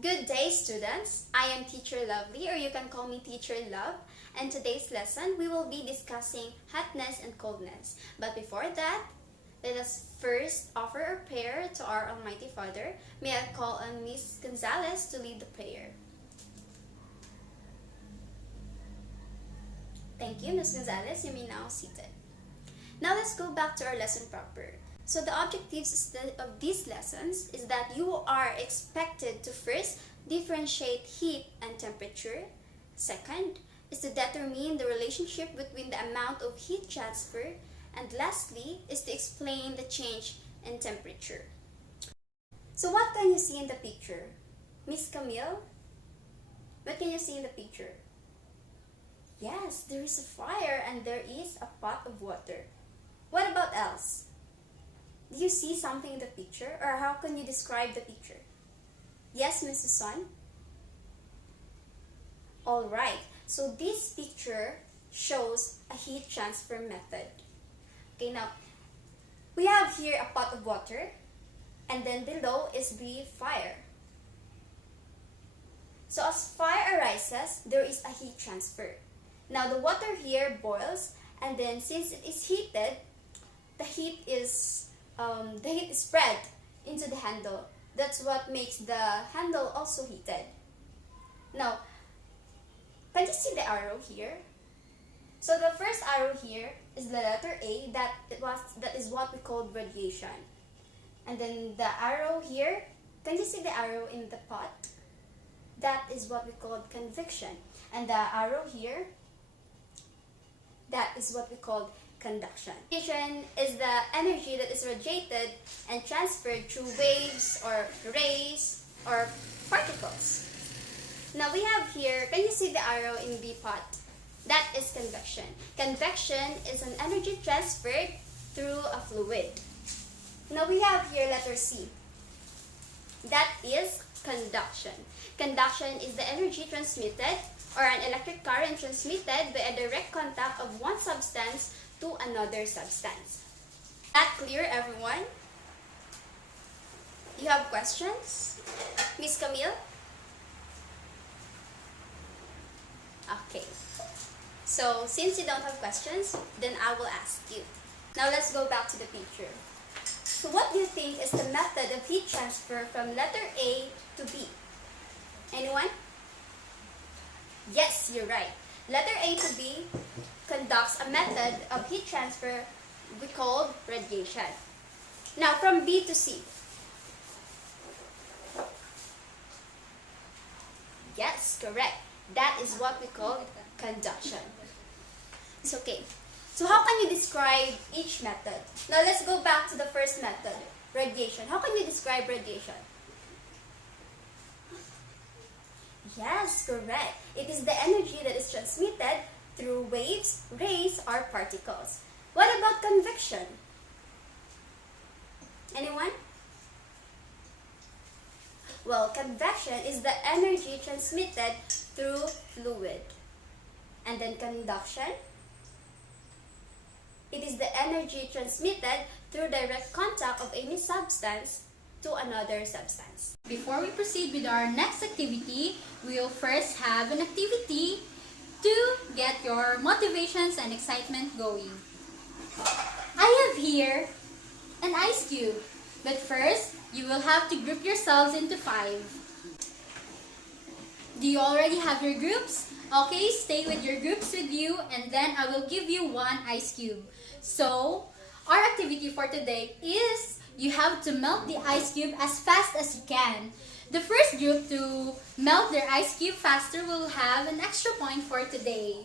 Good day, students. I am Teacher Lovely, or you can call me Teacher Love. And today's lesson, we will be discussing hotness and coldness. But before that, let us first offer a prayer to our Almighty Father. May I call on Miss Gonzalez to lead the prayer. Thank you, Miss Gonzalez. You may now seated. Now let's go back to our lesson proper. So the objectives of these lessons is that you are expected to first differentiate heat and temperature. Second is to determine the relationship between the amount of heat transfer. And lastly is to explain the change in temperature. So what can you see in the picture? Miss Camille? What can you see in the picture? Yes, there is a fire and there is a pot of water. What about else? Do you see something in the picture, or how can you describe the picture? Yes, Mrs. Son? Alright, so this picture shows a heat transfer method. Okay, now, we have here a pot of water, and then below is the fire. So as fire arises, there is a heat transfer. Now, the water here boils, and then since it is heated, the heat is spread into the handle. That's what makes the handle also heated. Now, can you see the arrow here? So the first arrow here is the letter A. That is what we call radiation. And then the arrow here, can you see the arrow in the pot? That is what we call convection. And the arrow here, that is what we call conduction. Radiation is the energy that is radiated and transferred through waves or rays or particles. Now we have here, can you see the arrow in the pot? That is convection. Convection is an energy transferred through a fluid. Now we have here letter C. That is conduction. Conduction is the energy transmitted or an electric current transmitted by a direct contact of one substance to another substance. That clear, everyone? You have questions? Miss Camille? Okay. So, since you don't have questions, then I will ask you. Now, let's go back to the picture. So, what do you think is the method of heat transfer from letter A to B? Anyone? Yes, you're right. Letter A to B conducts a method of heat transfer we call radiation. Now, from B to C. Yes, correct. That is what we call conduction. It's okay. So how can you describe each method? Now let's go back to the first method, radiation. How can you describe radiation? Yes, correct. It is the energy that is transmitted through waves, rays, or particles. What about convection? Anyone? Well, convection is the energy transmitted through fluid. And then conduction, it is the energy transmitted through direct contact of any substance to another substance. Before we proceed with our next activity, we will first have an activity to get your motivations and excitement going. I have here an ice cube, but first, you will have to group yourselves into 5. Do you already have your groups? Okay, stay with your groups with you, and then I will give you 1 ice cube. So, our activity for today is you have to melt the ice cube as fast as you can. The first group to melt their ice cube faster will have an extra point for today.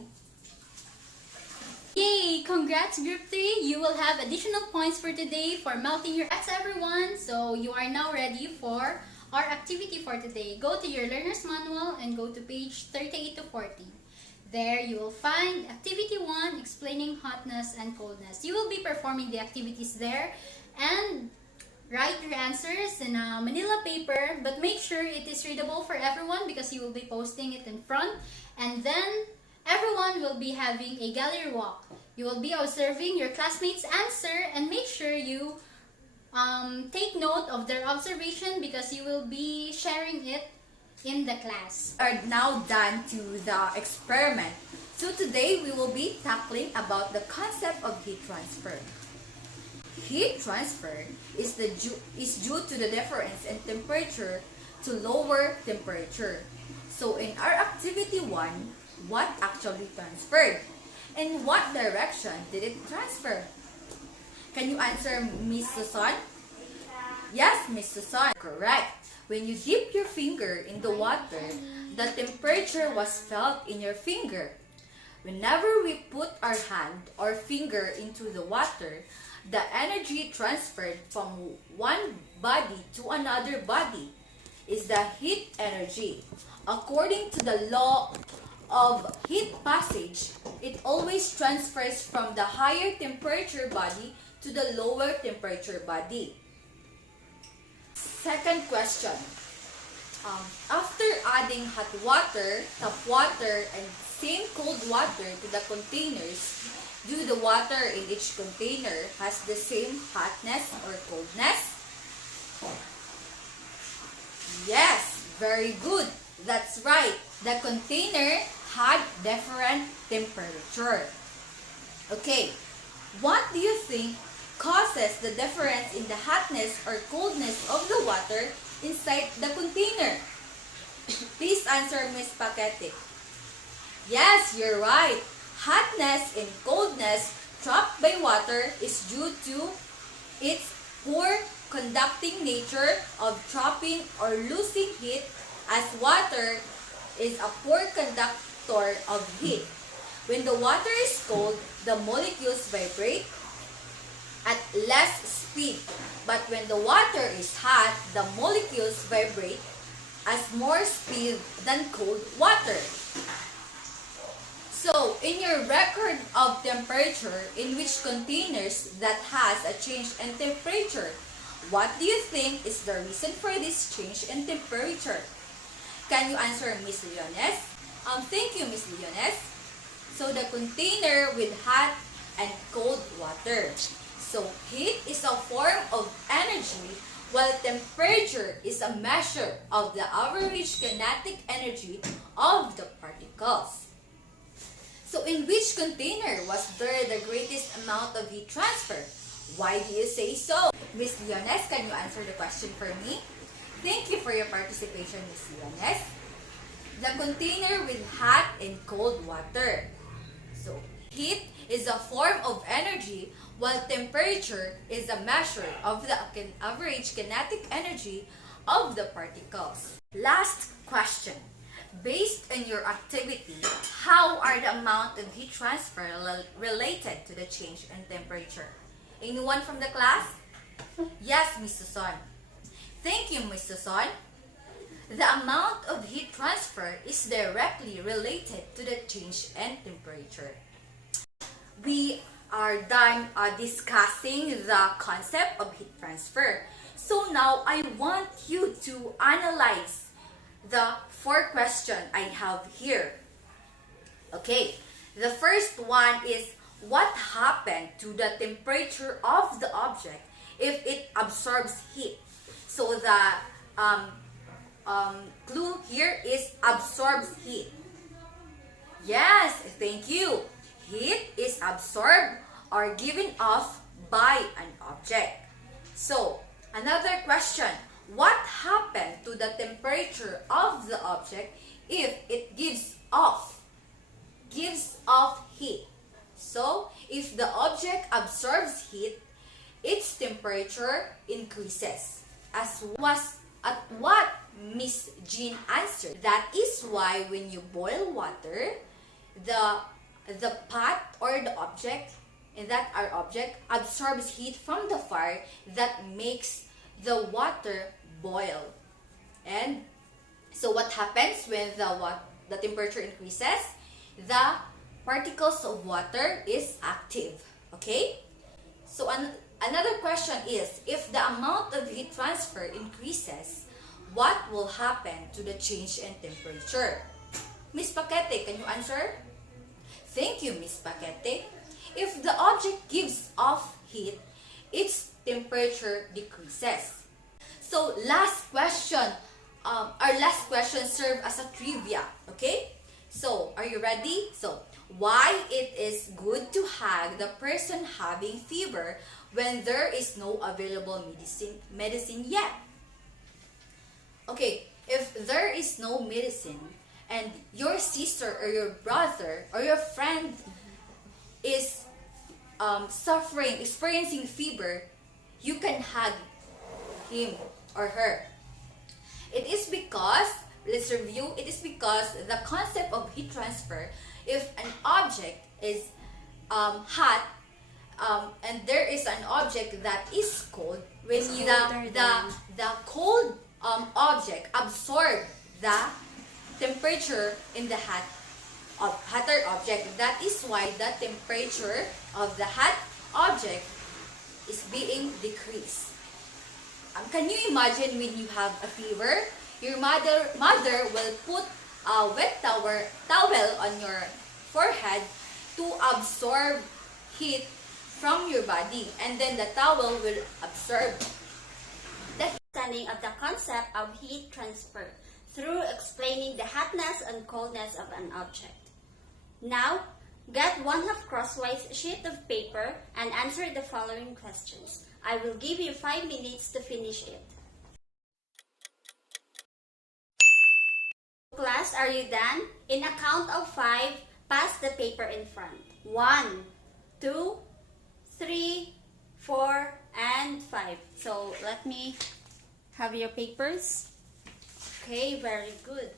Yay! Congrats group 3! You will have additional points for today for melting your ice, everyone. So you are now ready for our activity for today. Go to your learner's manual and go to page 38 to 40. There you will find activity 1 explaining hotness and coldness. You will be performing the activities there and write your answers in a manila paper, but make sure it is readable for everyone because you will be posting it in front, and then everyone will be having a gallery walk. You will be observing your classmates' answer and make sure you take note of their observation because you will be sharing it in the class. Are now done to the experiment. So today we will be tackling about the concept of heat transfer. Heat transfer is due to the difference in temperature to lower temperature. So in our activity 1, what actually transferred? In what direction did it transfer? Can you answer, Miss Susan? Yes, Miss Susan. Correct. When you dip your finger in the water, the temperature was felt in your finger. Whenever we put our hand or finger into the water, the energy transferred from one body to another body is the heat energy. According to the law of heat passage, it always transfers from the higher temperature body to the lower temperature body. Second question. After adding hot water, tap water, and same cold water to the containers, do the water in each container has the same hotness or coldness? Yes, very good. That's right. The container had different temperature. Okay, what do you think causes the difference in the hotness or coldness of the water inside the container? Please answer, Miss Paquete. Yes, you're right. Hotness and coldness trapped by water is due to its poor conducting nature of trapping or losing heat, as water is a poor conductor of heat. When the water is cold, the molecules vibrate at less speed. But when the water is hot, the molecules vibrate at more speed than cold water. So, in your record of temperature, in which containers that has a change in temperature, what do you think is the reason for this change in temperature? Can you answer, Miss Leones? Thank you, Miss Leones. So, the container with hot and cold water. So, heat is a form of energy, while temperature is a measure of the average kinetic energy of the particles. So, in which container was there the greatest amount of heat transfer? Why do you say so? Miss Leones, can you answer the question for me? Thank you for your participation, Miss Leones. The container with hot and cold water. So, heat is a form of energy, while temperature is a measure of the average kinetic energy of the particles. Last question. Based on your activity, how are the amount of heat transfer related to the change in temperature? Anyone from the class? Yes, Miss Susan. Thank you, Miss Susan. The amount of heat transfer is directly related to the change in temperature. We are done discussing the concept of heat transfer. So now I want you to analyze the 4 questions I have here. Okay, the first one is, what happened to the temperature of the object if it absorbs heat? So the clue here is absorbs heat. Yes, thank you. Heat is absorbed or given off by an object. So, another question. What happened to the temperature of the object if it gives off heat? So, if the object absorbs heat, its temperature increases. As at what Miss Jean answered. That is why when you boil water, the pot or the object, and that our object absorbs heat from the fire that makes the water boil. And so what happens when the temperature increases? The particles of water is active. Okay? So another question is, if the amount of heat transfer increases, what will happen to the change in temperature? Miss Paquete, can you answer? Thank you, Miss Paquete. If the object gives off heat, its temperature decreases. So, last question. our last question serve as a trivia. Okay? So, are you ready? So, why it is good to hug the person having fever when there is no available medicine yet? Okay, if there is no medicine and your sister or your brother or your friend is suffering, experiencing fever, you can hug him or her. It is because, let's review, it is because the concept of heat transfer, if an object is hot and there is an object that is cold, when the cold object absorb the temperature in the hotter object. That is why the temperature of the hot object is being decreased. Can you imagine when you have a fever? Your mother will put a wet towel on your forehead to absorb heat from your body, and then the towel will absorb The understanding of the concept of heat transfer through explaining the hotness and coldness of an object. Now, get 1/2 crosswise sheet of paper and answer the following questions. I will give you 5 minutes to finish it. Class, are you done? In a count of 5, pass the paper in front. 1, 2, 3, 4, and 5. So, let me have your papers. Okay, very good.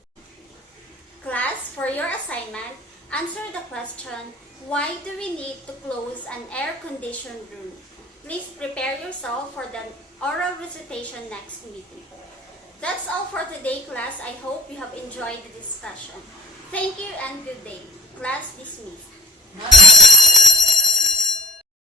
Class, for your assignment, answer the question, why do we need to close an air-conditioned room? Please prepare yourself for the oral recitation next meeting. That's all for today, class. I hope you have enjoyed the discussion. Thank you and good day. Class dismissed.